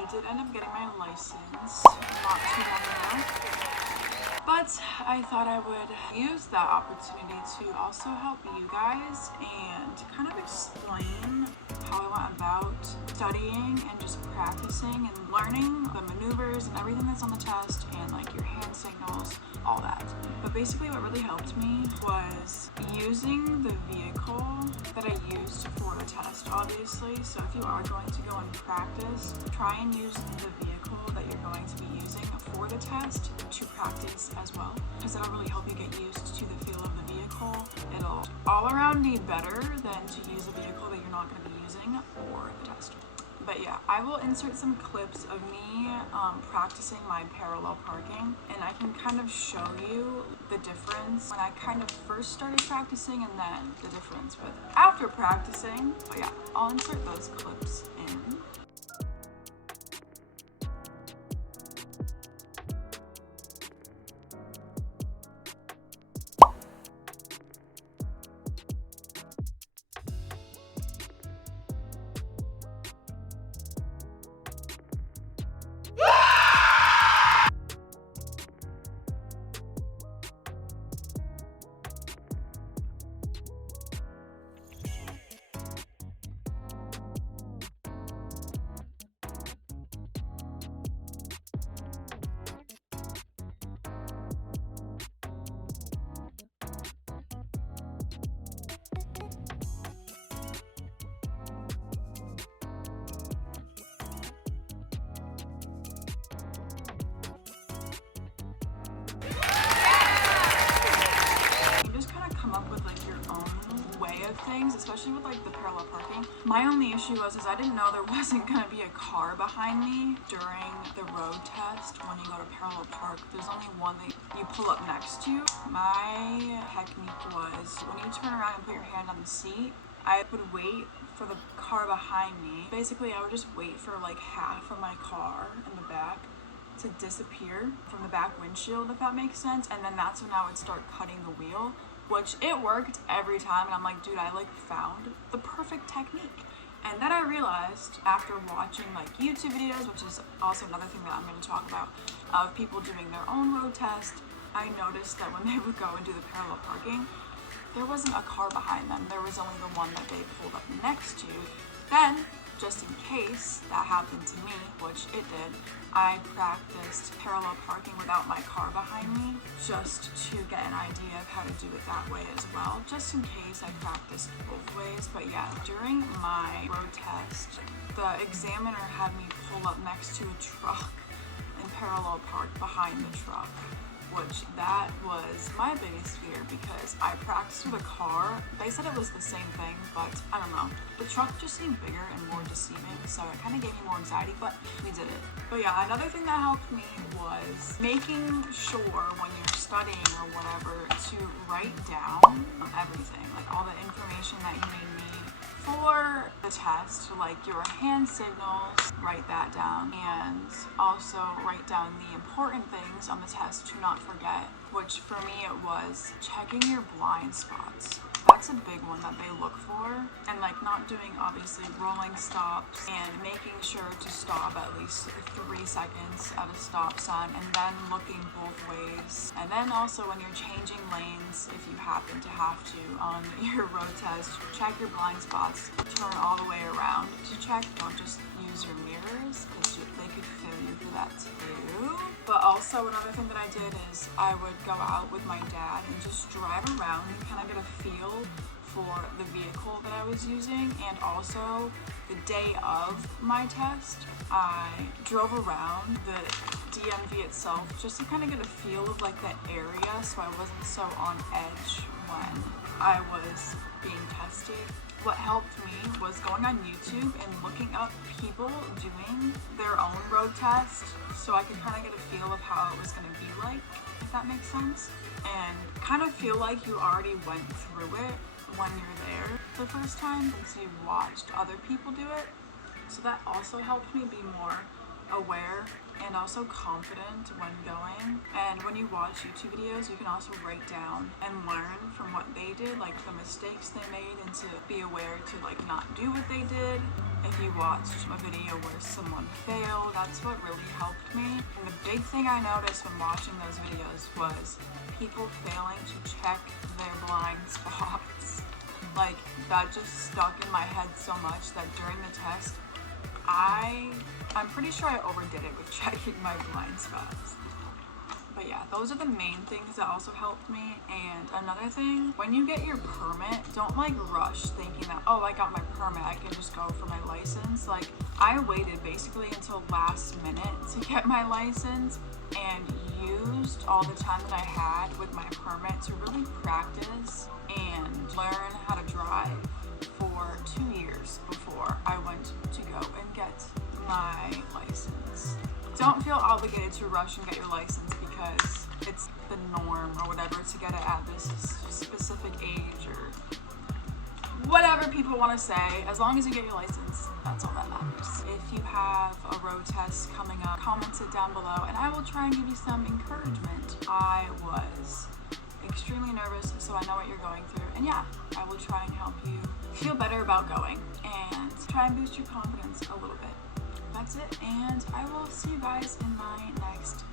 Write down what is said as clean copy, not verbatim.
I did end up getting my license not too long ago, but I thought I would use that opportunity to also help you guys and kind of explain how I went about studying and just practicing and learning the maneuvers and everything that's on the test and like your hand signals, all that. But basically what really helped me was using the vehicle that I used for the test, obviously. So if you are going to go and practice, try and use the vehicle that you're going to be using for the test to practice as well, because that'll really help you get used to the feel of the vehicle. It'll all around be better than to use a vehicle that you're not going to be using for the test. But yeah, I will insert some clips of me practicing my parallel parking, and I can kind of show you the difference when I kind of first started practicing and then the difference with after practicing. But yeah, I'll insert those clips in. Things, especially with like the parallel parking. My only issue was I didn't know there wasn't going to be a car behind me during the road test. When you go to parallel park, there's only one that you pull up next to. My technique was when you turn around and put your hand on the seat, I would wait for the car behind me. Basically, I would just wait for like half of my car in the back to disappear from the back windshield, if that makes sense, and then that's when I would start cutting the wheel, which it worked every time. And I'm like, dude, I like found the perfect technique. And then I realized after watching like YouTube videos, which is also another thing that I'm going to talk about, of people doing their own road test, I noticed that when they would go and do the parallel parking, there wasn't a car behind them. There was only the one that they pulled up next to. Then, just in case that happened to me, which it did, I practiced parallel parking without my car behind me, just to get an idea of how to do it that way as well, just in case I practiced both ways. But yeah, during my road test, the examiner had me pull up next to a truck and parallel park behind the truck, which that was my biggest fear because I practiced with a car. They said it was the same thing, but I don't know. The truck just seemed bigger and more deceiving, so it kind of gave me more anxiety, but we did it. But yeah, another thing that helped me was making sure when you're studying or whatever to write down everything, like all the information that you may need for the test, like your hand signals, write that down, and also write down the important things on the test to not forget, which for me it was checking your blind spots. That's a big one that they look for, and like not doing obviously rolling stops and making sure to stop at least 3 seconds at a stop sign and then looking both ways. And then also when you're changing lanes, if you happen to have to on your road test, check your blind spots, turn all the way around to check, don't just use your mirrors because they could fail you for that too. But also another thing that I did is I would go out with my dad and just drive around and kind of get a feel for the vehicle that I was using. And also the day of my test, I drove around the DMV itself just to kind of get a feel of like the area so I wasn't so on edge when I was being tested. What helped me was going on YouTube and looking up people doing their own road test so I could kind of get a feel of how it was going to be like, if that makes sense, and kind of feel like you already went through it when you're there the first time since you watched other people do it. So that also helped me be more aware and also confident when going. And when you watch YouTube videos, you can also write down and learn from what they did, like the mistakes they made, and to be aware to like not do what they did. If you watched a video where someone failed, that's what really helped me. And the big thing I noticed when watching those videos was people failing to check their blind spots. Like, that just stuck in my head so much that during the test, I'm pretty sure I overdid it with checking my blind spots. But yeah, those are the main things that also helped me. And another thing, when you get your permit, don't like rush thinking that, oh, I got my permit, I can just go for my license. Like, I waited basically until last minute to get my license and used all the time that I had with my permit to really practice and learn how to drive for 2 years before I went to go and get my license. Don't feel obligated to rush and get your license because it's the norm or whatever to get it at this specific age or whatever people want to say. As long as you get your license, that's all that matters. If you have a road test coming up, comment it down below and I will try and give you some encouragement. I was extremely nervous, so I know what you're going through, and yeah, I will try and help you feel better about going and try and boost your confidence a little bit. That's it, and I will see you guys in my next